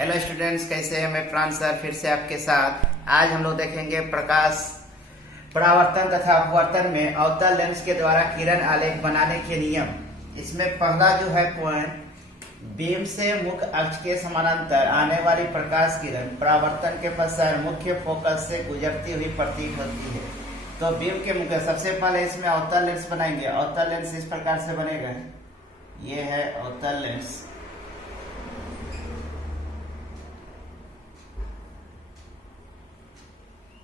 Hello students, कैसे हैं? मैं प्रांत सर फिर से आपके साथ। आज हम लोग देखेंगे प्रकाश परावर्तन तथा अपवर्तन में अवतल लेंस के द्वारा किरण आलेख बनाने के नियम। इसमें पहला जो है पॉइंट, बीम से मुख्य अक्ष के समानांतर आने वाली प्रकाश किरण परावर्तन के पश्चात मुख्य फोकस से गुजरती हुई प्रतीत होती है। तो बीम के मुख्य सबसे पहले इसमें अवतल लेंस बनाएंगे। अवतल लेंस इस प्रकार से बनेगा, ये है अवतल लेंस।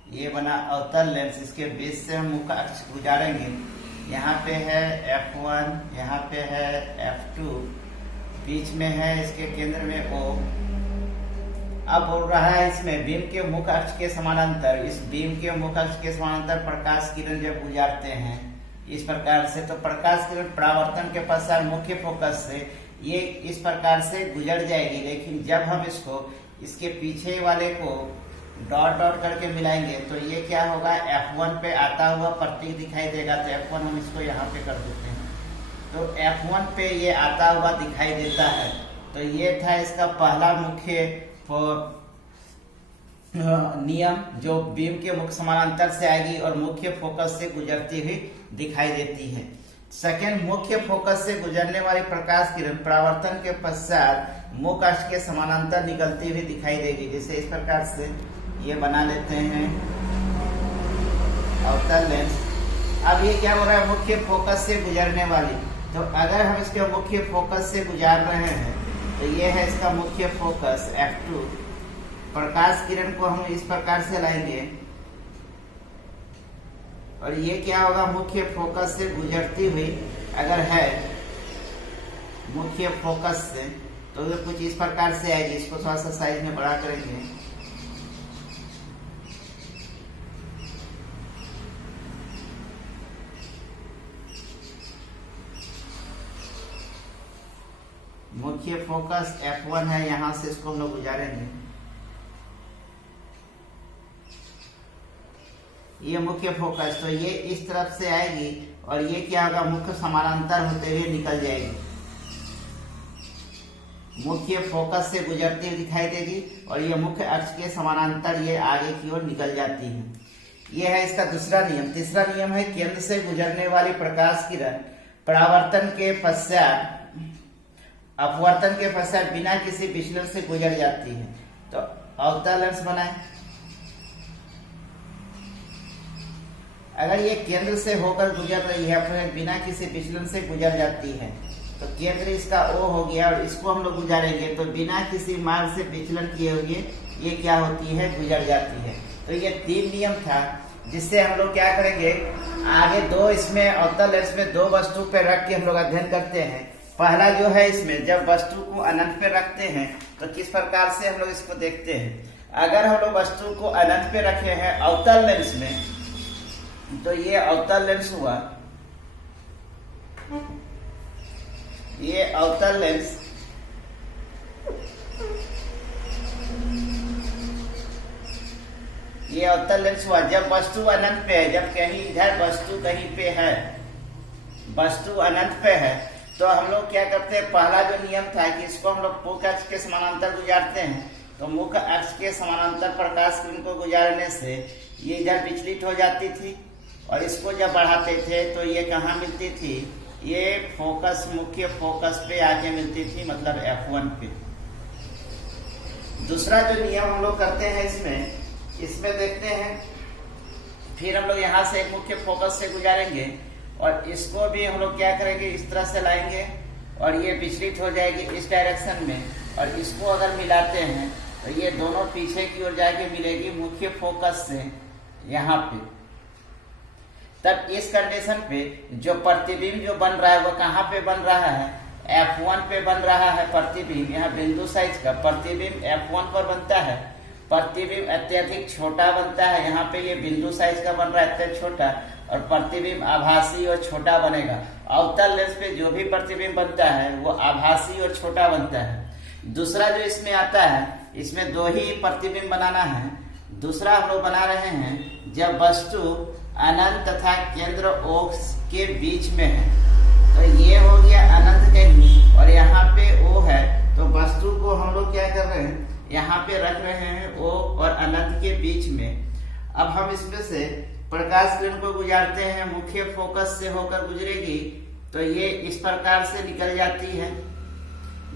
ये बना अवतल लेंस, इसके बीच से हम मुख्य अक्ष गुजारेंगे। यहाँ पे है F1, यहाँ पे है F2, बीच में है इसके केंद्र में O। अब बोल रहा है इसमें बीम के मुख्य अक्ष के समानांतर, इस बीम के मुख्य अक्ष के समानांतर प्रकाश किरण जब गुजारते हैं इस प्रकार से, तो प्रकाश किरण परावर्तन के पश्चात मुख्य फोकस से ये इस प्रकार से गुजर जाएगी। लेकिन जब हम इसको इसके पीछे वाले को डॉट डॉट करके मिलाएंगे तो ये क्या होगा, F1 पे आता हुआ प्रतीक दिखाई देगा। तो F1 हम इसको यहाँ पे कर देते हैं, तो F1 पे ये आता हुआ दिखाई देता है। तो ये था इसका पहला मुख्य नियम, जो बीम के मुख्य समानांतर से आएगी और मुख्य फोकस से गुजरती हुई दिखाई देती है। सेकेंड, मुख्य फोकस से गुजरने वाली प्रकाश किरण परावर्तन के पश्चात मुख्य अक्ष के समानांतर निकलती हुई दिखाई देगी। जैसे इस प्रकार से ये बना लेते हैं अवतल लेंस। अब ये क्या हो रहा है, मुख्य फोकस से गुजरने वाली। तो अगर हम इसके मुख्य फोकस से गुजार रहे हैं तो ये है इसका मुख्य फोकस F2। प्रकाश किरण को हम इस प्रकार से लाएंगे और ये क्या होगा, मुख्य फोकस से गुजरती हुई अगर है मुख्य फोकस से तो ये कुछ इस प्रकार से आएगी। इसको थोड़ा सा साइज में बड़ा करेंगे। मुख्य फोकस F1 है, यहां से इसको हम लोग गुजारेंगे। ये मुख्य फोकस, तो ये इस तरफ से आएगी और ये क्या होगा, मुख्य समानांतर होते हुए निकल जाएगी। मुख्य फोकस से गुजरती हुई दिखाई देगी और ये मुख्य अक्ष के समानांतर ये आगे की ओर निकल जाती है। ये है इसका दूसरा नियम। तीसरा नियम है, केंद्र से गुजरने वाली प्रकाश किरण परावर्तन के पश्चात अपवर्तन के पश्चात बिना किसी विचलन से गुजर जाती है। तो अवतल लेंस बनाए, अगर ये केंद्र से होकर गुजर रही है फिर बिना किसी विचलन से गुजर जाती है, तो केंद्र इसका O हो गया और इसको हम लोग गुजारेंगे तो बिना किसी मार्ग से विचलन किए हुए ये क्या होती है, गुजर जाती है। तो ये 3 नियम था, जिससे हम लोग क्या करेंगे आगे दो, इसमें अवतल लेंस में 2 वस्तु पे रख के हम लोग अध्ययन करते हैं। पहला जो है, इसमें जब वस्तु को अनंत पे रखते हैं तो किस प्रकार से हम लोग इसको देखते हैं। अगर हम लोग वस्तु को अनंत पे रखे हैं अवतल लेंस में, तो ये अवतल लेंस हुआ। ये अवतल लेंस हुआ जब वस्तु अनंत पे है। जब कहीं इधर वस्तु कहीं पे है, वस्तु अनंत पे है, तो हम लोग क्या करते हैं, पहला जो नियम था कि इसको हम लोग मुख्य अक्ष के समानांतर गुजारते हैं। तो मुख्य अक्ष के समानांतर प्रकाश किरण को गुजारने से ये इधर विचलित हो जाती थी और इसको जब बढ़ाते थे तो ये कहाँ मिलती थी, ये फोकस, मुख्य फोकस पे आके मिलती थी, मतलब F1 पे। दूसरा जो नियम हम लोग करते हैं इसमें देखते हैं, फिर हम लोग यहाँ से एक मुख्य फोकस से गुजारेंगे और इसको भी हम लोग क्या करेंगे, इस तरह से लाएंगे और ये विचलित हो जाएगी इस डायरेक्शन में, और इसको अगर मिलाते हैं तो ये दोनों पीछे की ओर जाके मिलेगी मुख्य फोकस से यहाँ पे। तब इस कंडीशन पे जो प्रतिबिंब जो बन रहा है वो कहाँ पे बन रहा है, F1 पे बन रहा है प्रतिबिंब। यहाँ बिंदु साइज का प्रतिबिंब F1 पर बनता है। प्रतिबिंब अत्यधिक छोटा बनता है, यहाँ पे ये बिंदु साइज का बन रहा है अत्यधिक छोटा, और प्रतिबिंब आभासी और छोटा बनेगा। अवतल लेंस पे जो भी प्रतिबिंब बनता है वो आभासी और छोटा बनता है। दूसरा जो इसमें आता है, इसमें 2 ही प्रतिबिंब बनाना है। दूसरा हम लोग बना रहे हैं जब वस्तु अनंत तथा केंद्र O के बीच में है, तो ये हो गया अनंत कहीं और यहाँ पे O है, तो वस्तु को हम लोग क्या कर रहे हैं, यहाँ पे रख रहे हैं O और अनंत के बीच में। अब हम इसमें से प्रकाश किरण को गुजारते हैं, मुख्य फोकस से होकर गुजरेगी तो ये इस प्रकार से निकल जाती है।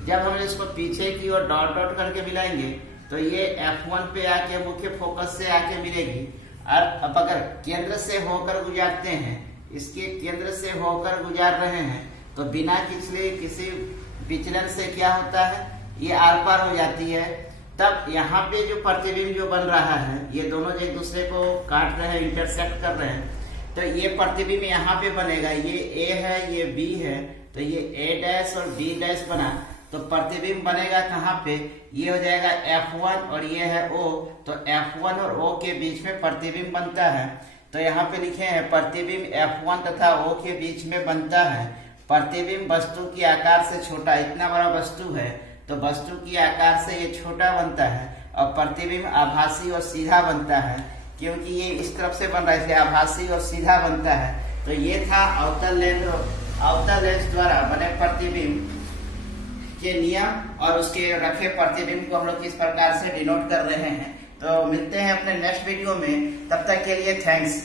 जब हम इसको पीछे की ओर डॉट डॉट करके मिलाएंगे तो ये F1 पे आके मुख्य फोकस से आके मिलेगी। और अब अगर केंद्र से होकर गुजारते हैं, इसके केंद्र से होकर गुजार रहे हैं तो बिना किसी विचलन से क्या होता है, ये आर पार हो जाती है। तब यहाँ पे जो प्रतिबिंब जो बन रहा है, ये दोनों एक दूसरे को काट रहे हैं, इंटरसेक्ट कर रहे हैं, तो ये प्रतिबिंब यहाँ पे बनेगा। ये ए है, ये बी है, तो ये ए डैश और बी डैश बना, तो प्रतिबिंब बनेगा कहाँ पे, ये हो जाएगा F1 और ये है O, तो F1 और O के बीच में प्रतिबिंब बनता है। तो यहाँ पे लिखे हैं प्रतिबिंब F1 तथा O के बीच में बनता है। प्रतिबिंब वस्तु की आकार से छोटा, इतना बड़ा वस्तु है तो वस्तु की आकार से ये छोटा बनता है, और प्रतिबिंब आभासी और सीधा बनता है, क्योंकि ये इस तरफ से बन रहा है इसलिए आभासी और सीधा बनता है। तो ये था अवतल लेंस द्वारा बने प्रतिबिंब के नियम, और उसके रखे प्रतिबिंब को हम लोग किस प्रकार से डिनोट कर रहे हैं। तो मिलते हैं अपने नेक्स्ट वीडियो में, तब तक के लिए थैंक्स।